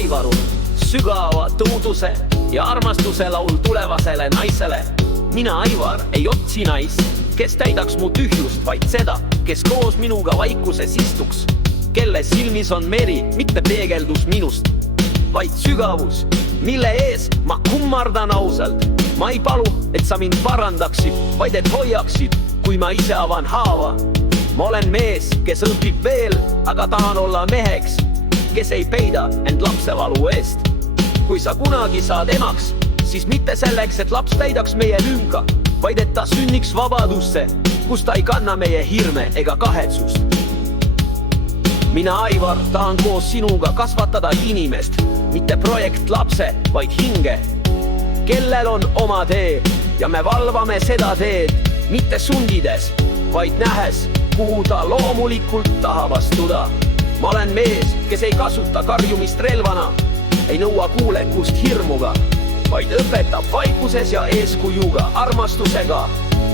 Aivaru sügava tõuduse ja armastuse laul tulevasele naisele. Mina, Aivar, ei otsi naist, kes täidaks mu tühjust, vaid seda, kes koos minuga vaikuses istuks, kelle silmis on meri, mitte peegeldus minust, vaid sügavus, mille ees ma kummardan ausalt. Ma ei palu, et sa mind parandaksid, vaid et hoiaksid, kui ma ise avan haava. Ma olen mees, kes õpib veel, aga tahan olla meheks, kes ei peida end lapsevalu eest. Kui sa kunagi saad emaks, siis mitte selleks, et laps täidaks meie lünka, vaid et ta sünniks vabadusse, kus ta ei kanna meie hirme ega kahetsust. Mina, Aivar, tahan koos sinuga kasvatada inimest, mitte projekt lapse, vaid hinge, kellel on oma tee ja me valvame seda teed, mitte sundides, vaid nähes, kuhu ta loomulikult tahab astuda. Ma olen mees, kes ei kasuta karjumist relvana, ei nõua kuulekust hirmuga, vaid õpetab vaikuses ja eeskujuga, armastusega,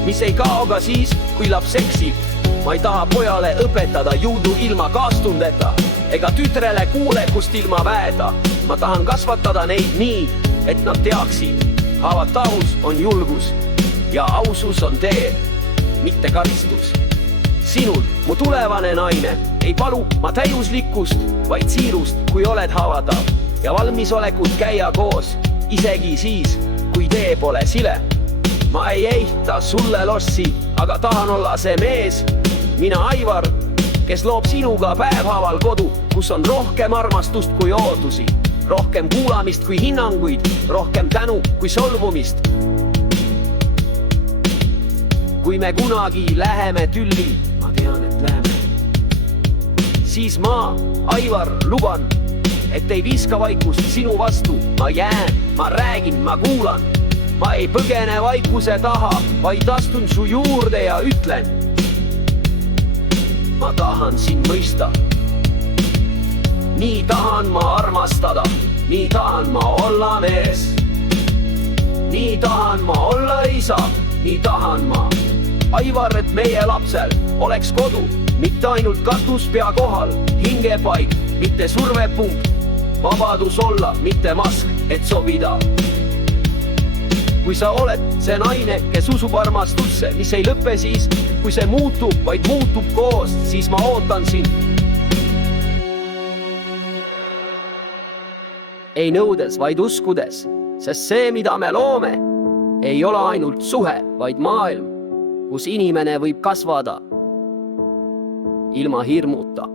mis ei kao ka siis, kui laps eksib. Ma ei taha pojale õpetada jõudu ilma kaastundeta ega tütrele kuulekust ilma väeda. Ma tahan kasvatada neid nii, et nad teaksid, haavatavus on julgus ja ausus on tee, mitte karistus. Sinul, mu tulevane naine, ei palu ma täiuslikkust, vaid siirust, kui oled haavatav ja valmisolekut käia koos, isegi siis, kui tee pole sile. Ma ei eita sulle lossi, aga tahan olla see mees, mina, Aivar, kes loob sinuga päevhaaval kodu, kus on rohkem armastust kui ootusi, rohkem kuulamist kui hinnanguid, rohkem tänu kui solvumist. Kui me kunagi läheme tülli, ma tean, et läheme, siis ma, Aivar, luban, et ei viska vaikust sinu vastu. Ma jään, ma räägin, ma kuulan. Ma ei põgene vaikuse taha, vaid astun su juurde ja ütlen: ma tahan sind mõista. Nii tahan ma armastada, nii tahan ma olla mees. Nii tahan ma olla isa, nii tahan ma, Aivar, et meie lapsel oleks kodu, mitte ainult katus pea kohal, hingepaik, mitte survepump, vabadus olla, mitte mask, et sobida. Kui sa oled see naine, kes usub armastusse, mis ei lõppe siis, kui see muutub, vaid muutub koos, siis ma ootan sind. Ei nõudes, vaid uskudes, sest see, mida me loome, ei ole ainult suhe, vaid maailm, kus inimene võib kasvada ilma hirmuta.